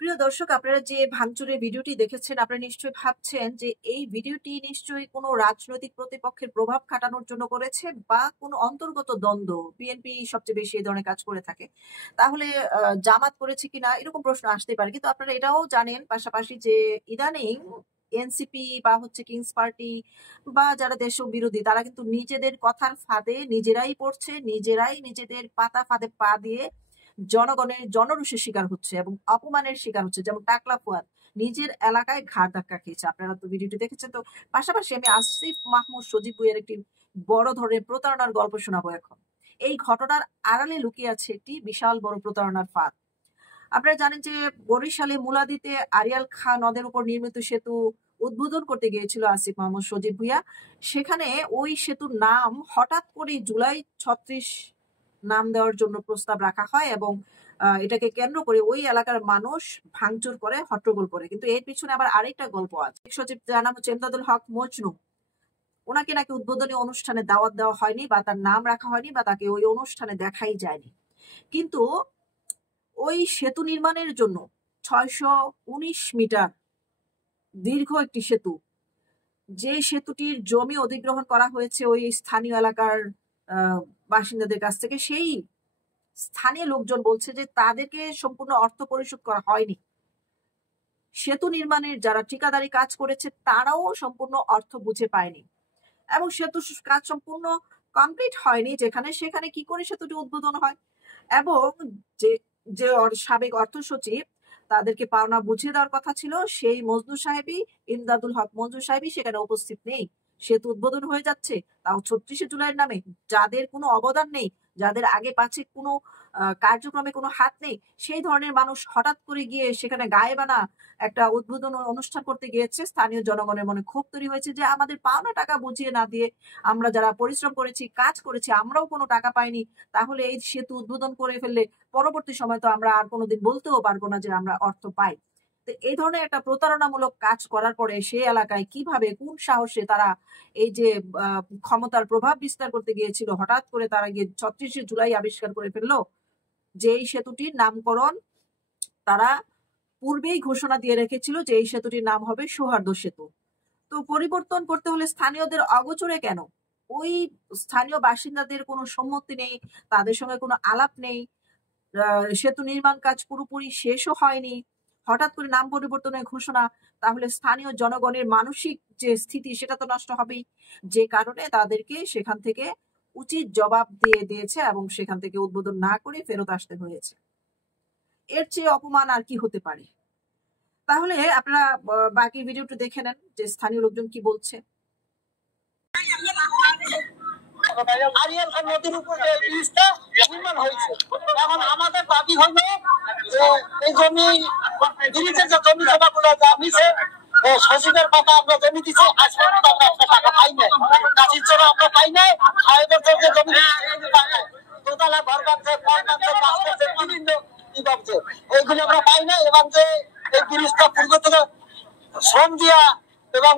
প্রিয় দর্শক, আপনারা যে ভাঙচুরের ভিডিওটি দেখেছেন, আপনারা নিশ্চয়ই ভাবছেন যে এই ভিডিওটি নিশ্চয়ই কোনো রাজনৈতিক প্রতিপক্ষের প্রভাব খাটানোর জন্য করেছে বা কোনো অন্তর্গত দ্বন্দ্ব, বিএনপি সবচেয়ে বেশি এই ধরনের কাজ করে থাকে, তাহলে জামাত করেছে কিনা এরকম প্রশ্ন আসতেই পারে। কিন্তু আপনারা এটাও জানেন পাশাপাশি যে ইদানিং এনসিপি বা হচ্ছে কিংস পার্টি বা যারা দেশ বিরোধী, তারা কিন্তু নিজেদের কথার ফাঁদে নিজেরাই পড়ছে, নিজেরাই নিজেদের পাতা ফাঁদে পা দিয়ে জনগণের জনরোষের শিকার হচ্ছে এবং অপমানের শিকার হচ্ছে। যেমন টাকলা ফুয়াদ নিজের এলাকায় ঘাড় ধাক্কা খেয়েছে, আপনারা তো ভিডিওটি দেখেছেন। তো পাশাপাশি আমি আসিফ মাহমুদ সজীব ভুঁইয়ার একটি বড় ধরনের প্রতারণার গল্প শোনাবো এখন। এই ঘটনার আড়ালে লুকিয়ে আছে একটি বিশাল বড় প্রতারণার ফাঁদ। আপনারা জানেন যে বরিশালে মুলাদিতে আরিয়াল খাঁ নদের উপর নির্মিত সেতু উদ্বোধন করতে গিয়েছিল আসিফ মাহমুদ সজীব ভুঁইয়া। সেখানে ওই সেতুর নাম হঠাৎ করে জুলাই 36 নাম দেওয়ার জন্য প্রস্তাব রাখা হয় এবং এটাকে কেন্দ্র করে ওই এলাকার মানুষ ভাঙচুর করে, হট্টগোল করে। কিন্তু এর পিছনে আবার আরেকটা গল্প আছে। সচিব যার নাম হচ্ছে ইমদাদুল হক মজনু, ওনাকে নাকি উদ্বোধনী অনুষ্ঠানে দাওয়াত দেওয়া হয়নি বা তার নাম রাখা হয়নি বা তাকে ওই অনুষ্ঠানে দেখাই যায়নি। কিন্তু ওই সেতু নির্মাণের জন্য 619 মিটার দীর্ঘ একটি সেতু, যে সেতুটির জমি অধিগ্রহণ করা হয়েছে ওই স্থানীয় এলাকার বাসিন্দাদের কাছ থেকে, সেই স্থানীয় লোকজন বলছে যে তাদেরকে সম্পূর্ণ অর্থ পরিশোধ করা হয়নি। সেতু নির্মাণের যারা ঠিকাদারি কাজ করেছে তারাও সম্পূর্ণ অর্থ বুঝে পায়নি এবং সেতু কাজ সম্পূর্ণ কমপ্লিট হয়নি। যেখানে সেখানে কি করে সেতুটি উদ্বোধন হয়? এবং যে যে সাবেক অর্থ সচিব তাদেরকে পাওনা বুঝিয়ে দেওয়ার কথা ছিল, সেই মজনু সাহেবই, ইমদাদুল হক মজনু সাহেবই সেখানে উপস্থিত নেই। সেতু উদ্বোধন হয়ে যাচ্ছে, তাও 36শে জুলাইয়ের নামে, যাদের কোনো অবদান নেই, যাদের আগে পাছে কোনো কার্যক্রমে কোনো হাত নেই, সেই ধরনের মানুষ হঠাৎ করে গিয়ে সেখানে গায়েবানা একটা উদ্বোধন অনুষ্ঠান করতে গিয়েছে। স্থানীয় জনগণের মনে ক্ষোভ তৈরি হয়েছে যে আমাদের পাওনা টাকা বুঝিয়ে না দিয়ে, আমরা যারা পরিশ্রম করেছি, কাজ করেছি, আমরাও কোনো টাকা পাইনি, তাহলে এই সেতু উদ্বোধন করে ফেললে পরবর্তী সময় তো আমরা আর কোনোদিন বলতেও পারবো না যে আমরা অর্থ পাই। তো এই ধরনের একটা প্রতারণামূলক কাজ করার পরে সেই এলাকায় কিভাবে, কোন সাহসে তারা এই যে ক্ষমতার প্রভাব বিস্তার করতে গিয়েছিল, হঠাৎ করে তারা গিয়ে 36শে জুলাই আবিষ্কার করে ফেললো যে এই সেতুটির নামকরণ তারা পূর্বেই ঘোষণা দিয়ে রেখেছিল যে এই সেতুটির নাম হবে সৌহার্দ্য সেতু। তো পরিবর্তন করতে হলে স্থানীয়দের অগোচরে কেন? ওই স্থানীয় বাসিন্দাদের কোনো সম্মতি নেই, তাদের সঙ্গে কোনো আলাপ নেই, সেতু নির্মাণ কাজ পুরোপুরি শেষও হয়নি, হঠাৎ করে নাম পরিবর্তনের ঘোষণা, তাহলে স্থানীয় জনগণের মানসিক যে স্থিতি সেটা তো নষ্ট হবেই। যে কারণে তাদেরকে সেখান থেকে উচিত জবাব দিয়ে দিয়েছে এবং সেখান থেকে উদ্বোধন না করে ফেরত আসতে হয়েছে। এর চেয়ে অপমান আর কি হতে পারে? তাহলে আপনারা বাকি ভিডিওটি দেখে নেন যে স্থানীয় লোকজন কি বলছে। আরিয়াল খান নদীর উপর যে ব্রিজটা নির্মাণ হয়েছে, এখন আমাদের দাবি হলো যে এই জমি, ব্রিজের যে জমি জমাগুলো যা নিচে সচিবের কথা আমরা জমি দিচ্ছি, আজ পর্যন্ত আমরা একটা টাকা পাই নাই, কাজের জন্য আমরা পাই নাই, সাহেবের যে জমি পাই নাই, দোতলা ঘর বাঁধছে, ফল বাঁধছে, কাজ করছে, বিভিন্ন কি বাঁধছে, এইগুলো আমরা পাই নাই। এবং যে এই ব্রিজটা পূর্ব থেকে শ্রম দিয়া এবং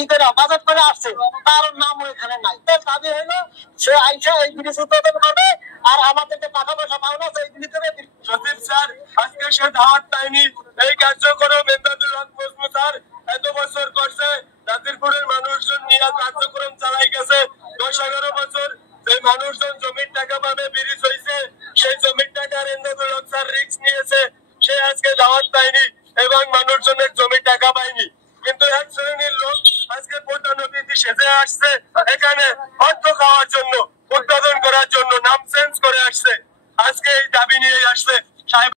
ই করে বাজেট করে আসছে, তার নাম এখানে নাই। দাবি হইলো সে আইসা এই ব্রিজ উদ্বোধন করবে আর আমাদেরকে টাকা পয়সা পাও না, এই ব্রিজ থেকে। সচিব স্যার আজকে সে দাওয়াত পায়নি, এই কার্যক্রম ইমদাদুল হক মজনু স্যার এত বছর করছে, নাজিরপুরের মানুষজন নিয়ে কার্যক্রম চালাই গেছে 10-11 বছর। সেই মানুষজন জমির টাকা পাবে, ব্রিজ হয়েছে, সেই জমির টাকার ইমদাদুল হক স্যার রিস্ক নিয়েছে, সে আজকে দাওয়াত পায়নি এবং মানুষজনের জমির টাকা পায়নি। কিন্তু এক শ্রেণীর লোক আজকে প্রধান অতিথি সেজে আসছে, এখানে অর্থ খাওয়ার জন্য, উদ্বোধন করার জন্য নাম চেঞ্জ করে আসছে, আজকে এই দাবি নিয়ে আসছে।